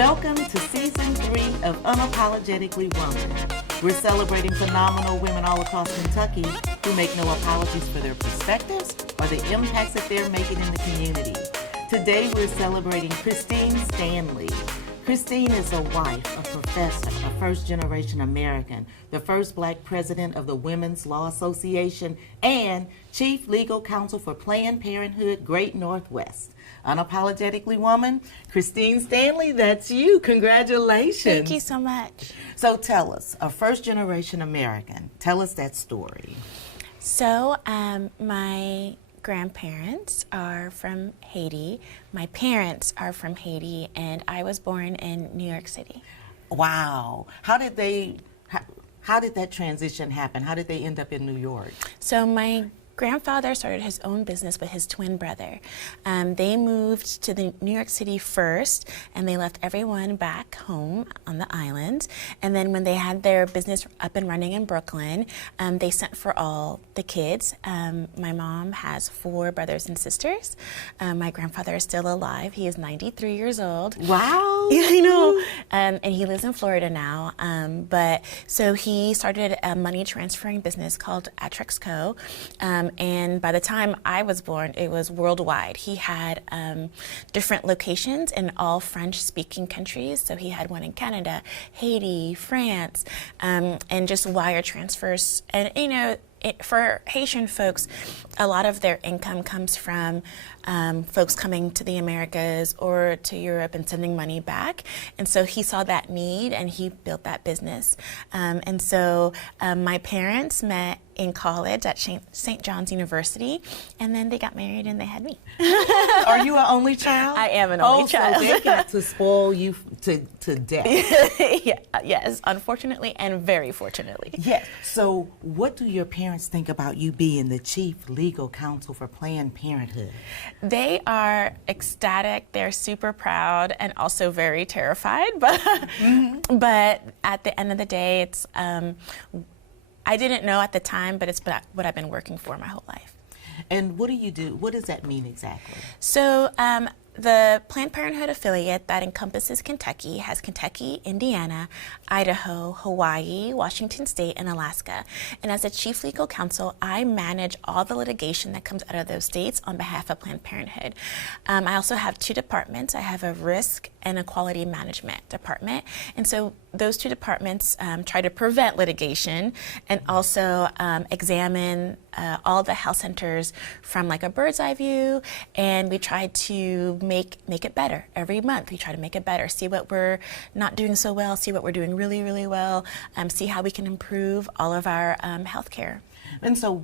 Welcome to Season 3 of Unapologetically Woman. We're celebrating phenomenal women all across Kentucky who make no apologies for their perspectives or the impacts that they're making in the community. Today we're celebrating Christine Stanley. Christine is a wife, a professor, a first-generation American, the first black president of the Women's Law Association, and chief legal counsel for Planned Parenthood Great Northwest. Unapologetically Woman, Christine Stanley, that's you. Congratulations. Thank you so much. So tell us, a first-generation American, tell us that story. So my grandparents are from Haiti, my parents are from Haiti, and I was born in New York City. Wow. How did that transition happen? How did they end up in New York? So my grandfather started his own business with his twin brother. They moved to the New York City first, and they left everyone back home on the island. And then when they had their business up and running in Brooklyn, they sent for all the kids. My mom has 4 brothers and sisters. My grandfather is still alive. He is 93 years old. Wow. I know. And he lives in Florida now. But so he started a money transferring business called Atrix Co. And by the time I was born, it was worldwide. He had different locations in all French-speaking countries. So he had one in Canada, Haiti, France, and just wire transfers. And you know, for Haitian folks, a lot of their income comes from folks coming to the Americas or to Europe and sending money back. And so he saw that need and he built that business. And so my parents met in college at St. John's University, and then they got married and they had me. Are you an only child? I am an only child. So they got to spoil you to death. Yes, unfortunately and very fortunately. Yes. So what do your parents think about you being the chief legal counsel for Planned Parenthood? They are ecstatic. They're super proud and also very terrified. But but at the end of the day, it's I didn't know at the time, but it's what I've been working for my whole life. And what do you do? What does that mean exactly? So the Planned Parenthood affiliate that encompasses Kentucky has Kentucky, Indiana, Idaho, Hawaii, Washington State, and Alaska. And as a chief legal counsel, I manage all the litigation that comes out of those states on behalf of Planned Parenthood. I also have 2 departments. I have a risk and a quality management department. And so those 2 departments try to prevent litigation and also examine all the health centers from like a bird's eye view, and we try to make it better every month. We try to make it better, see what we're not doing so well, see what we're doing really, really well, see how we can improve all of our healthcare. And so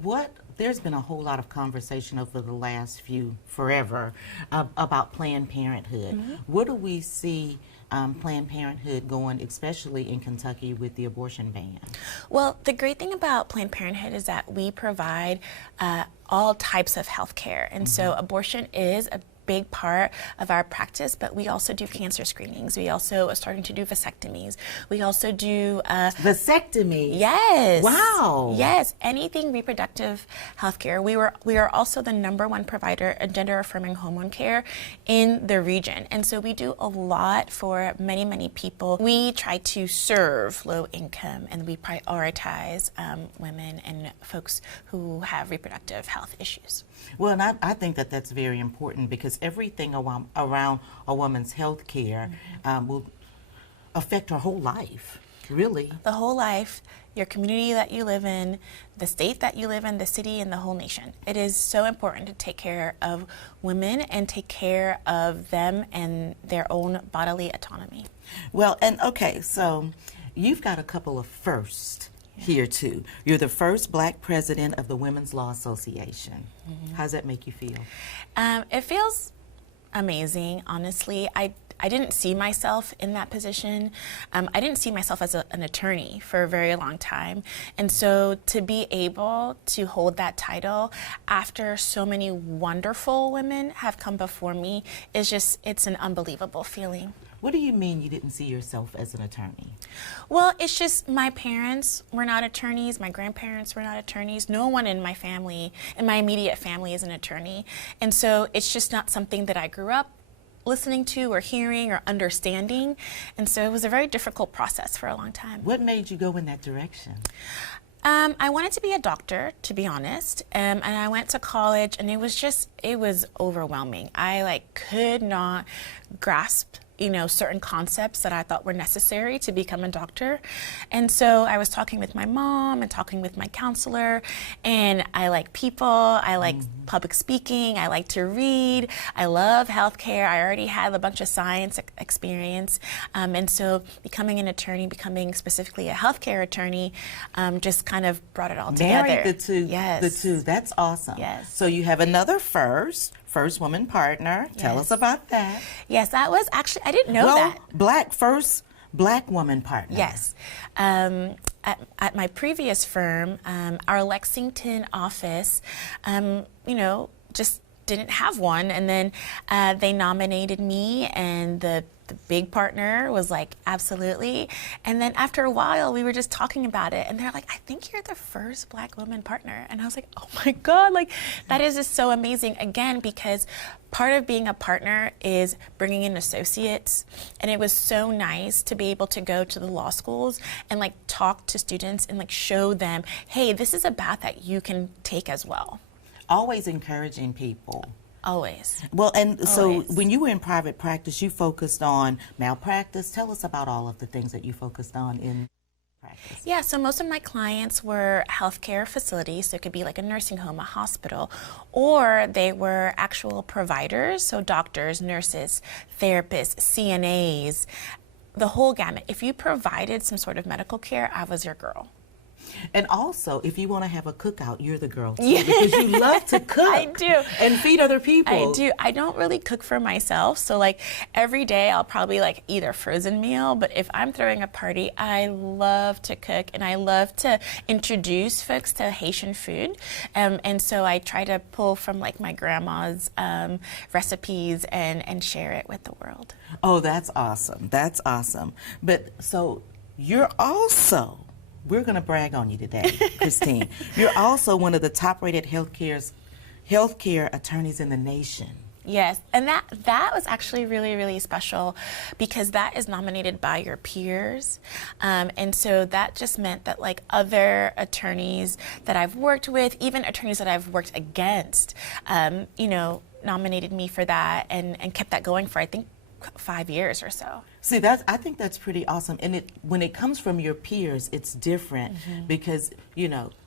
there's been a whole lot of conversation over the last forever about Planned Parenthood. Where do we see Planned Parenthood going, especially in Kentucky with the abortion ban? Well, the great thing about Planned Parenthood is that we provide all types of health care. And so abortion is a big part of our practice, but we also do cancer screenings. We also are starting to do vasectomies. We also do vasectomies. Yes. Wow. Yes. Anything reproductive health care. We are also the #1 provider of gender affirming hormone care in the region. And so we do a lot for many, many people. We try to serve low income and we prioritize women and folks who have reproductive health issues. Well, and I think that that's very important because everything around a woman's health care will affect her whole life, really. The whole life, your community that you live in, the state that you live in, the city, and the whole nation. It is so important to take care of women and take care of them and their own bodily autonomy. Well, and okay, so you've got a couple of firsts here too. You're the first black president of the Women's Law Association. How does that make you feel? It feels amazing, honestly. I didn't see myself in that position. I didn't see myself as an attorney for a very long time. And so to be able to hold that title after so many wonderful women have come before me it's an unbelievable feeling. What do you mean you didn't see yourself as an attorney? Well, it's just my parents were not attorneys, my grandparents were not attorneys. No one in my family, in my immediate family, is an attorney. And so it's just not something that I grew up listening to or hearing or understanding. And so it was a very difficult process for a long time. What made you go in that direction? I wanted to be a doctor, to be honest, and I went to college, and it was overwhelming. I could not grasp certain concepts that I thought were necessary to become a doctor. And so I was talking with my mom and talking with my counselor, and I like people, I like public speaking, I like to read, I love healthcare. I already had a bunch of science experience. And so becoming an attorney, becoming specifically a healthcare attorney, just kind of brought it all together. Married the two. Yes. The two. That's awesome. Yes. So you have another first woman partner. Tell us about that. Yes, that was actually, I didn't know that. First black woman partner. Yes. At my previous firm, our Lexington office, just didn't have one. And then they nominated me, and the big partner was like, absolutely. And then after a while, we were just talking about it, and they're like, I think you're the first black woman partner. And I was like, oh my God, that is just so amazing. Again, because part of being a partner is bringing in associates. And it was so nice to be able to go to the law schools and talk to students and show them, hey, this is a path that you can take as well. Always encouraging people. Always. Well, and so Always. when you were in private practice, you focused on malpractice. Tell us about all of the things that you focused on in practice. Yeah, so most of my clients were healthcare facilities, so it could be like a nursing home, a hospital, or they were actual providers, so doctors, nurses, therapists, CNAs, the whole gamut. If you provided some sort of medical care, I was your girl. And also, if you want to have a cookout, you're the girl too, because you love to cook. I do. And feed other people. I do. I don't really cook for myself, so every day I'll probably either frozen meal, but if I'm throwing a party, I love to cook, and I love to introduce folks to Haitian food. And so I try to pull from my grandma's recipes and share it with the world. Oh, that's awesome. That's awesome. But so you're also, we're going to brag on you today, Christine. You're also one of the top-rated healthcare attorneys in the nation. Yes, and that was actually really, really special because that is nominated by your peers. And so that just meant that other attorneys that I've worked with, even attorneys that I've worked against, nominated me for that and kept that going for, I think, 5 years or so. See, I think that's pretty awesome. And when it comes from your peers, it's different because,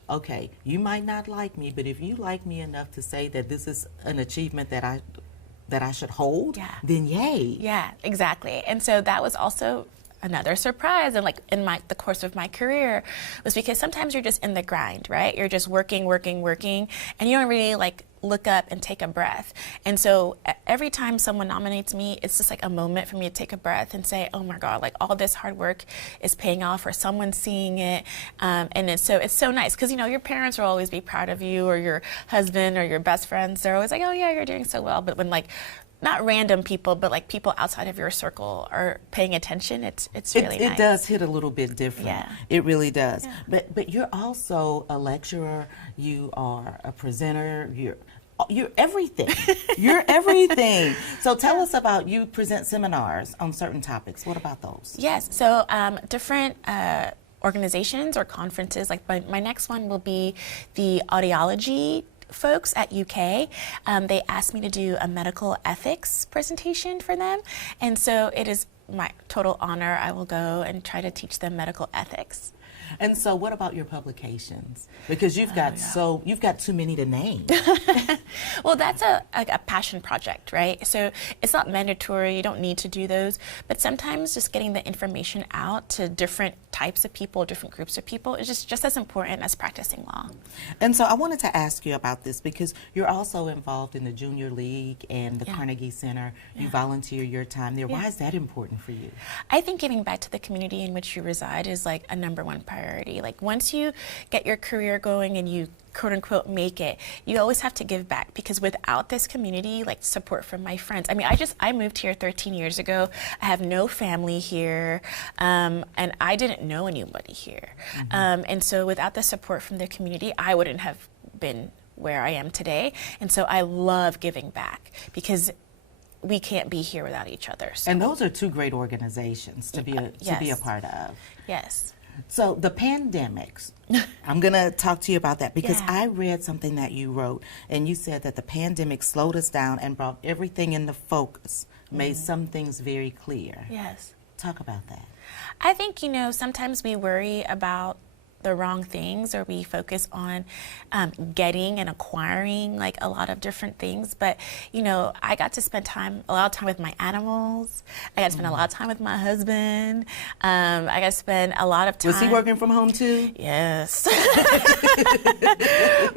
okay, you might not like me, but if you like me enough to say that this is an achievement that I should hold, then yay. Yeah, exactly. And so that was also another surprise, and in the course of my career, was because sometimes you're just in the grind, right? You're just working, and you don't really look up and take a breath. And so every time someone nominates me, it's just a moment for me to take a breath and say, oh my God, all this hard work is paying off, or someone's seeing it. And it's so nice because, your parents will always be proud of you, or your husband or your best friends. They're always like, oh yeah, you're doing so well. But when not random people, but people outside of your circle are paying attention, it's really nice. It does hit a little bit different. Yeah. It really does. Yeah. But you're also a lecturer, you are a presenter, you're everything. You're everything. So tell us about, you present seminars on certain topics. What about those? Yes, so different organizations or conferences, my next one will be the audiology folks at UK. They asked me to do a medical ethics presentation for them, and so it is my total honor. I will go and try to teach them medical ethics. And so what about your publications? Because you've got you've got too many to name. Well, that's a passion project, right? So it's not mandatory, you don't need to do those, but sometimes just getting the information out to different types of people, different groups of people is just as important as practicing law. And so I wanted to ask you about this because you're also involved in the Junior League and the Carnegie Center. You volunteer your time there. Why is that important for you? I think giving back to the community in which you reside is a #1 priority. Once you get your career going and you quote unquote make it, you always have to give back, because without this community, support from my friends. I mean, I moved here 13 years ago. I have no family here, and I didn't know anybody here. And so without the support from the community, I wouldn't have been where I am today. And so I love giving back because we can't be here without each other. So, And those are two great organizations to be a Yes. part of. yes. So the pandemics, I'm going to talk to you about that because Yeah. I read something that you wrote, and you said that the pandemic slowed us down and brought everything into focus, made some things very clear. Yes. Talk about that. I think, sometimes we worry about the wrong things, or we focus on getting and acquiring like a lot of different things. But, I got to spend a lot of time with my animals. I got to spend a lot of time with my husband. I got to spend a lot of time. Was he working from home too? Yes.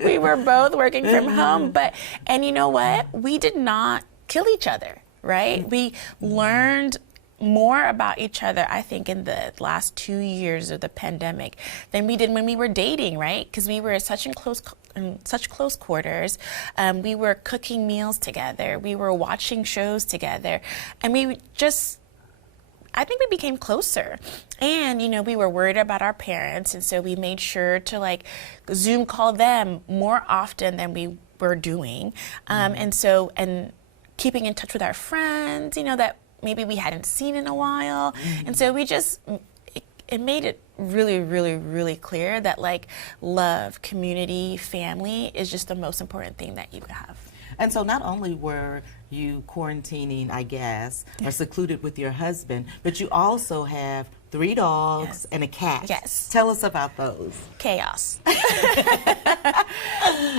We were both working from home. And you know what? We did not kill each other, right? We learned more about each other, I think, in the last 2 years of the pandemic than we did when we were dating, right? Because we were in such close quarters. We were cooking meals together. We were watching shows together. And I think we became closer. And, we were worried about our parents. And so we made sure to like Zoom call them more often than we were doing. And keeping in touch with our friends, that maybe we hadn't seen in a while. And so it made it really, really, really clear that like love, community, family is just the most important thing that you have. And so not only were you quarantining, I guess, or secluded with your husband, but you also have 3 dogs Yes. and a cat. Yes. Tell us about those. Chaos.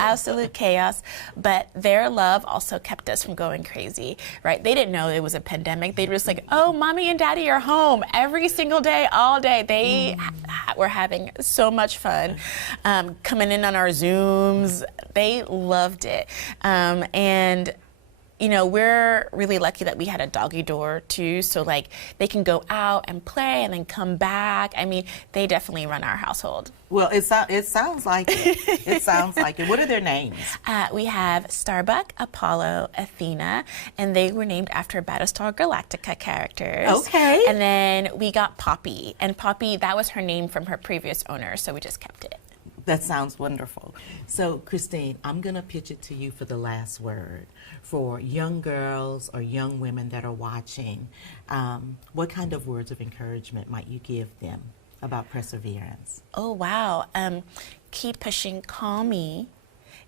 Absolute chaos. But their love also kept us from going crazy, right? They didn't know it was a pandemic. They were just like, oh, mommy and daddy are home every single day, all day. They were having so much fun, coming in on our Zooms. They loved it. We're really lucky that we had a doggy door too, so like they can go out and play and then come back. I mean, they definitely run our household. Well, it sounds like it. It sounds like it. What are their names? We have Starbuck, Apollo, Athena, and they were named after Battlestar Galactica characters. Okay. And then we got Poppy, and Poppy, that was her name from her previous owner, so we just kept it. That sounds wonderful. So, Christine, I'm going to pitch it to you for the last word. For young girls or young women that are watching, what kind of words of encouragement might you give them about perseverance? Oh, wow. Keep pushing, call me.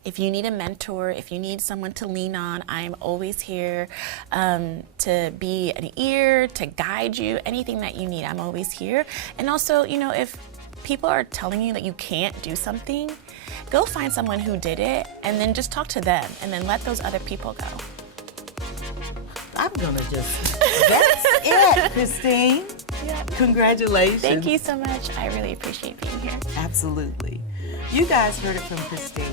If you need a mentor, if you need someone to lean on, I'm always here to be an ear, to guide you, anything that you need, I'm always here. And also, if people are telling you that you can't do something, go find someone who did it and then just talk to them and then let those other people go. I'm going to that's it, Christine. Yeah. Congratulations. Thank you so much. I really appreciate being here. Absolutely. You guys heard it from Christine.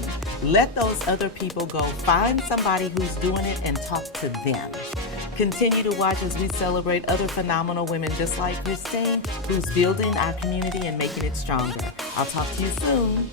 Let those other people go. Find somebody who's doing it and talk to them. Continue to watch as we celebrate other phenomenal women just like Christine, who's building our community and making it stronger. I'll talk to you soon.